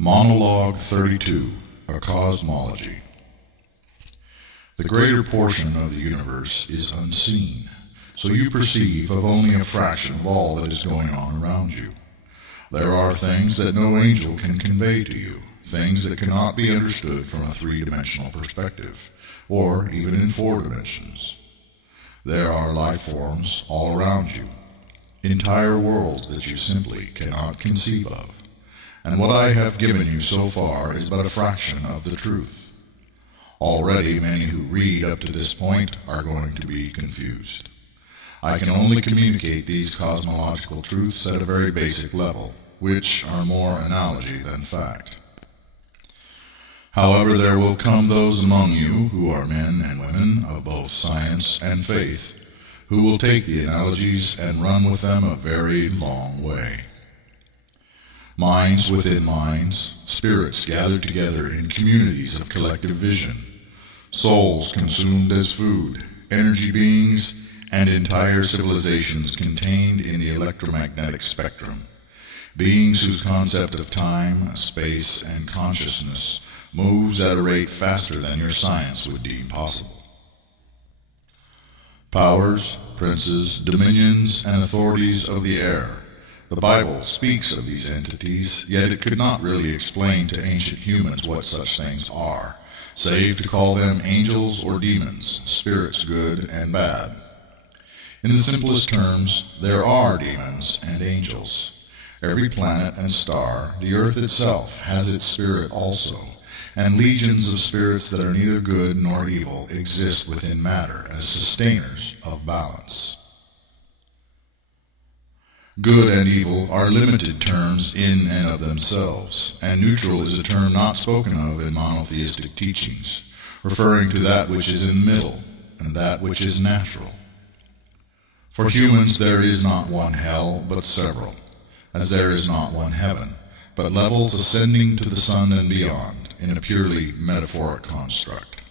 Monologue 32, a Cosmology. The greater portion of the universe is unseen, so you perceive of only a fraction of all that is going on around you. There are things that no angel can convey to you, things that cannot be understood from a three-dimensional perspective, or even in four dimensions. There are life forms all around you, entire worlds that you simply cannot conceive of. And what I have given you so far is but a fraction of the truth. Already many who read up to this point are going to be confused. I can only communicate these cosmological truths at a very basic level, which are more analogy than fact. However, there will come those among you who are men and women of both science and faith, who will take the analogies and run with them a very long way. Minds within minds, spirits gathered together in communities of collective vision, souls consumed as food, energy beings, and entire civilizations contained in the electromagnetic spectrum, beings whose concept of time, space, and consciousness moves at a rate faster than your science would deem possible. Powers, princes, dominions, and authorities of the air. The Bible speaks of these entities, yet it could not really explain to ancient humans what such things are, save to call them angels or demons, spirits good and bad. In the simplest terms, there are demons and angels. Every planet and star, the earth itself, has its spirit also, and legions of spirits that are neither good nor evil exist within matter as sustainers of balance. Good and evil are limited terms in and of themselves, and neutral is a term not spoken of in monotheistic teachings, referring to that which is in the middle and that which is natural. For humans there is not one hell, but several, as there is not one heaven, but levels ascending to the sun and beyond, in a purely metaphoric construct.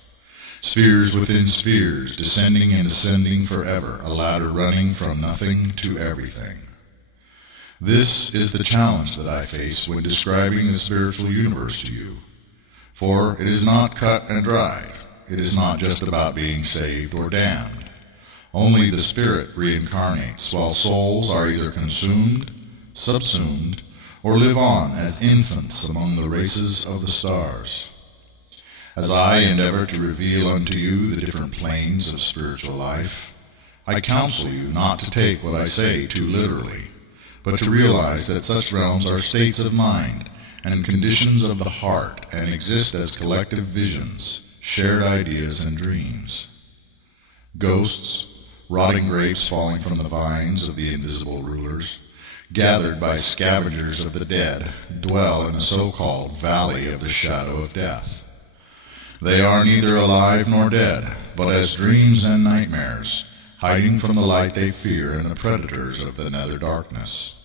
Spheres within spheres, descending and ascending forever, a ladder running from nothing to everything. This is the challenge that I face when describing the spiritual universe to you. For it is not cut and dried. It is not just about being saved or damned. Only the spirit reincarnates, while souls are either consumed, subsumed, or live on as infants among the races of the stars. As I endeavor to reveal unto you the different planes of spiritual life, I counsel you not to take what I say too literally, but to realize that such realms are states of mind and conditions of the heart and exist as collective visions, shared ideas and dreams. Ghosts, rotting grapes falling from the vines of the invisible rulers, gathered by scavengers of the dead, dwell in the so-called valley of the shadow of death. They are neither alive nor dead, but as dreams and nightmares, hiding from the light they fear and the predators of the nether darkness.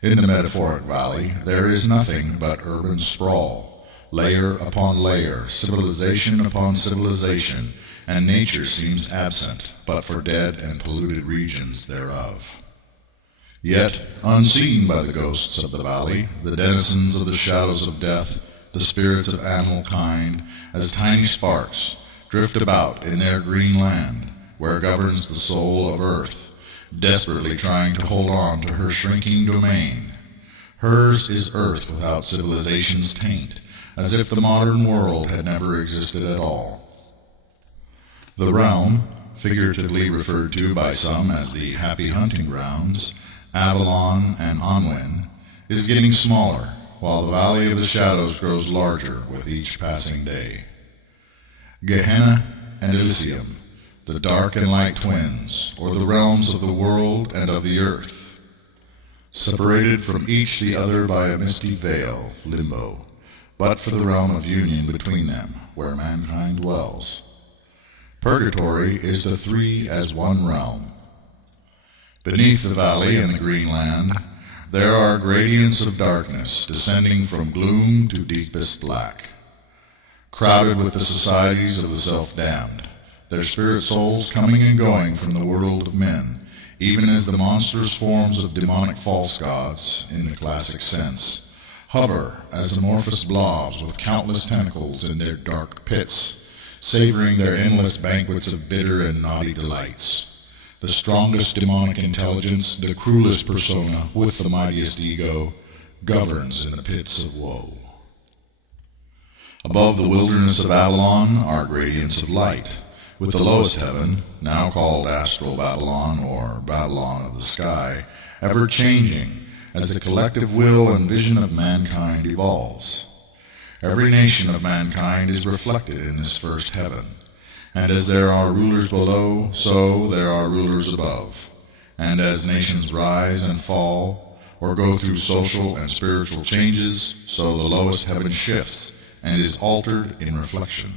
In the metaphoric valley, there is nothing but urban sprawl, layer upon layer, civilization upon civilization, and nature seems absent, but for dead and polluted regions thereof. Yet, unseen by the ghosts of the valley, the denizens of the shadows of death, the spirits of animal kind, as tiny sparks, drift about in their green land, where governs the soul of earth, desperately trying to hold on to her shrinking domain. Hers is earth without civilization's taint, as if the modern world had never existed at all. The realm, figuratively referred to by some as the happy hunting grounds, Avalon and Anwen, is getting smaller, while the valley of the shadows grows larger with each passing day. Gehenna and Elysium, the dark and light twins, or the realms of the world and of the earth, separated from each the other by a misty veil, limbo, but for the realm of union between them, where mankind dwells. Purgatory is the three as one realm. Beneath the valley and the green land, there are gradients of darkness descending from gloom to deepest black, crowded with the societies of the self-damned, their spirit souls coming and going from the world of men, even as the monstrous forms of demonic false gods, in the classic sense, hover as amorphous blobs with countless tentacles in their dark pits, savoring their endless banquets of bitter and naughty delights. The strongest demonic intelligence, the cruelest persona, with the mightiest ego, governs in the pits of woe. Above the wilderness of Babylon are gradients of light, with the lowest heaven, now called astral Babylon or Babylon of the sky, ever changing as the collective will and vision of mankind evolves. Every nation of mankind is reflected in this first heaven, and as there are rulers below, so there are rulers above. And as nations rise and fall, or go through social and spiritual changes, so the lowest heaven shifts and is altered in reflection.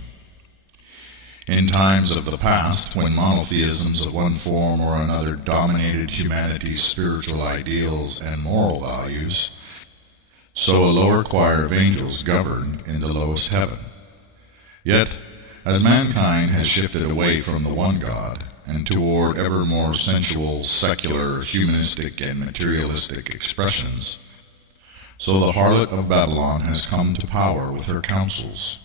In times of the past, when monotheisms of one form or another dominated humanity's spiritual ideals and moral values, so a lower choir of angels governed in the lowest heaven. Yet, as mankind has shifted away from the one God and toward ever more sensual, secular, humanistic, and materialistic expressions, so the harlot of Babylon has come to power with her counsels.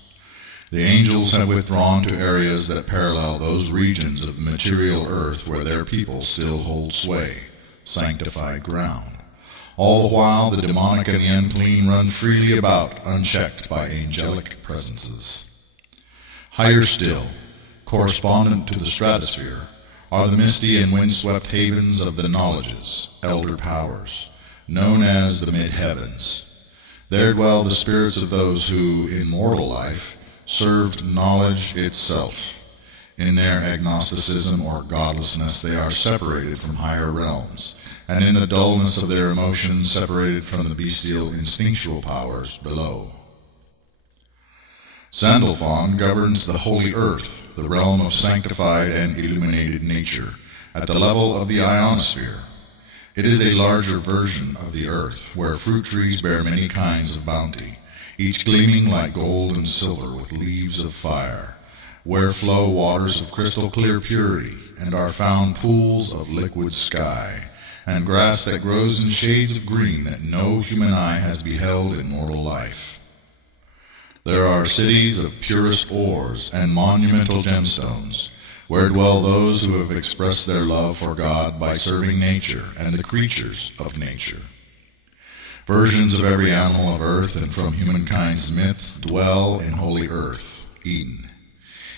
The angels have withdrawn to areas that parallel those regions of the material earth where their people still hold sway, sanctified ground. All the while the demonic and the unclean run freely about, unchecked by angelic presences. Higher still, correspondent to the stratosphere, are the misty and windswept havens of the knowledges, elder powers, known as the mid-heavens. There dwell the spirits of those who, in mortal life, served knowledge itself. In their agnosticism or godlessness they are separated from higher realms, and in the dullness of their emotions separated from the bestial instinctual powers below. Sandalphon governs the holy earth, the realm of sanctified and illuminated nature, at the level of the ionosphere. It is a larger version of the earth, where fruit trees bear many kinds of bounty, each gleaming like gold and silver with leaves of fire, where flow waters of crystal clear purity, and are found pools of liquid sky, and grass that grows in shades of green that no human eye has beheld in mortal life. There are cities of purest ores and monumental gemstones, where dwell those who have expressed their love for God by serving nature and the creatures of nature. Versions of every animal of earth and from humankind's myths dwell in holy earth, Eden,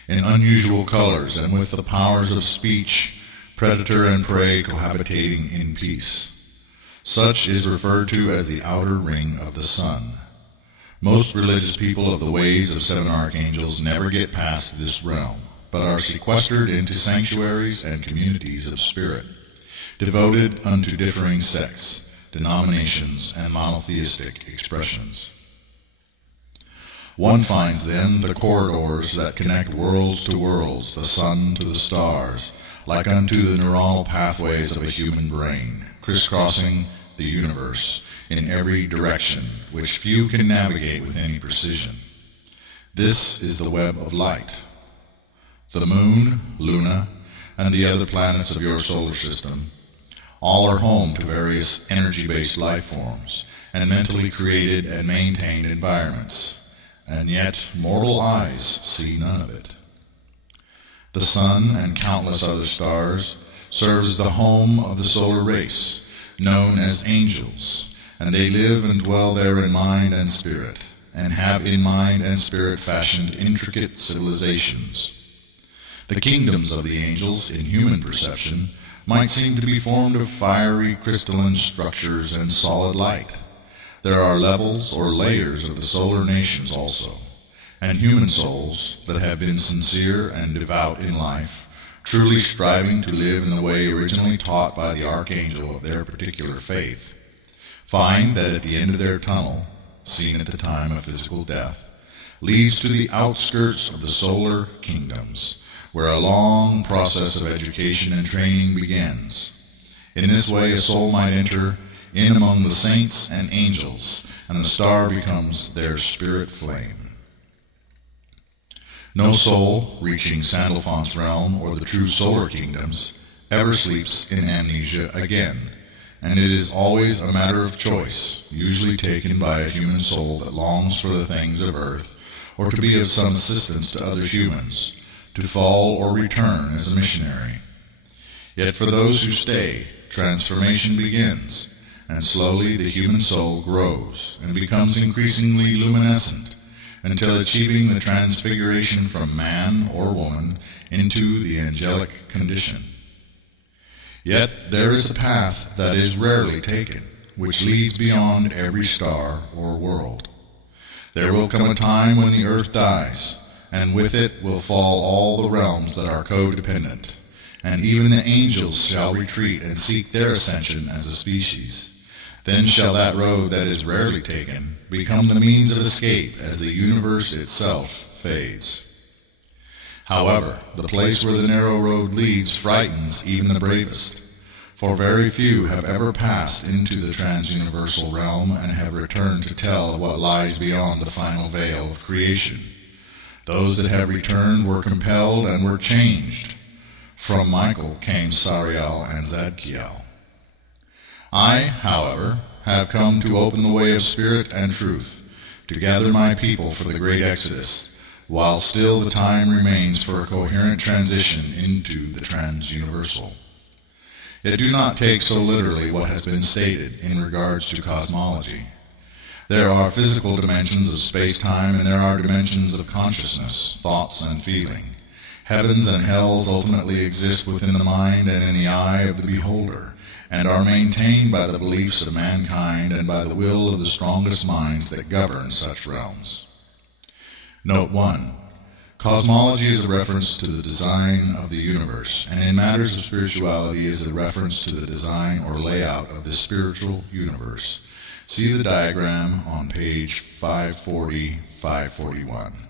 in unusual colors and with the powers of speech, predator and prey cohabitating in peace. Such is referred to as the outer ring of the sun. Most religious people of the ways of seven archangels never get past this realm, but are sequestered into sanctuaries and communities of spirit, devoted unto differing sects, denominations, and monotheistic expressions. One finds then the corridors that connect worlds to worlds, the sun to the stars, like unto the neuronal pathways of a human brain, crisscrossing the universe in every direction, which few can navigate with any precision. This is the web of light. The moon, Luna, and the other planets of your solar system all are home to various energy-based life forms and mentally created and maintained environments, and yet mortal eyes see none of it. The sun and countless other stars serve as the home of the solar race, known as angels, and they live and dwell there in mind and spirit, and have in mind and spirit fashioned intricate civilizations. The kingdoms of the angels, in human perception, might seem to be formed of fiery crystalline structures and solid light. There are levels or layers of the solar nations also, and human souls that have been sincere and devout in life, truly striving to live in the way originally taught by the archangel of their particular faith, find that at the end of their tunnel, seen at the time of physical death, leads to the outskirts of the solar kingdoms, where a long process of education and training begins. In this way a soul might enter in among the saints and angels, and the star becomes their spirit flame. No soul, reaching Sandalphon's realm or the true solar kingdoms, ever sleeps in amnesia again, and it is always a matter of choice, usually taken by a human soul that longs for the things of earth, or to be of some assistance to other humans, to fall or return as a missionary. Yet for those who stay, transformation begins, and slowly the human soul grows and becomes increasingly luminescent, until achieving the transfiguration from man or woman into the angelic condition. Yet there is a path that is rarely taken, which leads beyond every star or world. There will come a time when the earth dies, and with it will fall all the realms that are codependent, and even the angels shall retreat and seek their ascension as a species. Then shall that road that is rarely taken become the means of escape as the universe itself fades. However, the place where the narrow road leads frightens even the bravest, for very few have ever passed into the transuniversal realm and have returned to tell what lies beyond the final veil of creation. Those that have returned were compelled and were changed. From Michael came Sariel and Zadkiel. I, however, have come to open the way of spirit and truth, to gather my people for the great exodus, while still the time remains for a coherent transition into the transuniversal. Yet do not take so literally what has been stated in regards to cosmology. There are physical dimensions of space-time, and there are dimensions of consciousness, thoughts, and feeling. Heavens and hells ultimately exist within the mind and in the eye of the beholder, and are maintained by the beliefs of mankind and by the will of the strongest minds that govern such realms. Note 1. Cosmology is a reference to the design of the universe, and in matters of spirituality is a reference to the design or layout of the spiritual universe. See the diagram on page 540-541.